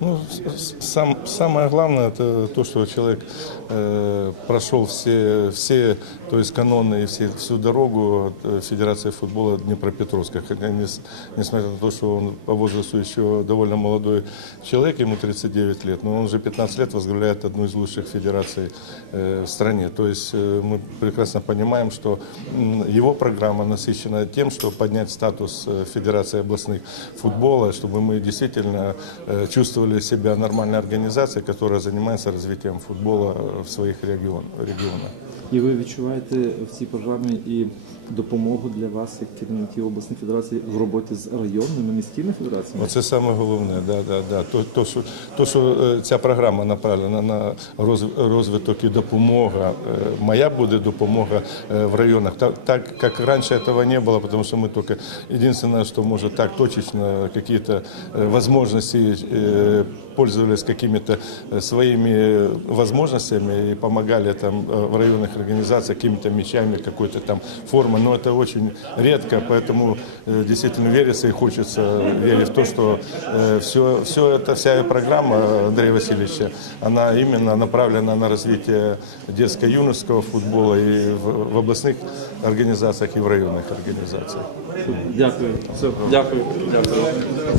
Ну, сам, самое главное это то, что человек э, прошел все, все, то есть каноны и все, всю дорогу от э, Федерации футбола Днепропетровска. Хотя не несмотря на то, что он по возрасту еще довольно молодой человек, ему 39 лет, но он уже 15 лет возглавляет одну из лучших федераций э, в стране. То есть э, мы прекрасно понимаем, что м, его программа насыщена тем, что поднять статус э, Федерации областных футбола, чтобы мы действительно э, чувствовали себя нормальной организацией, которая занимается развитием футбола э, в своих регион, регионах. І ви відчуваєте в цій програмі і допомогу для вас, як керівників обласних федерацій, в роботі з районними міськими федераціями? Оце саме головне, да, да, да. То, то, що, то, що е, ця програма направлена на роз- розвиток і допомога. е, Моя буде допомога е, в районах. Так, так как раньше этого не было, потому что мы только единственное, что может так точечно какие-то э, возможности э, пользовались какими-то э, своими возможностями и помогали там э, в районных организациях какими-то мечами, какой-то там формой, но это очень редко, поэтому э, действительно верится и хочется верить в то, что все, все это, вся программа Андрея Васильевича, она именно направлена на развитие детско-юношеского футбола и в, в областных организациях, и в районных организациях. Дякую. Все, дякую. дякую.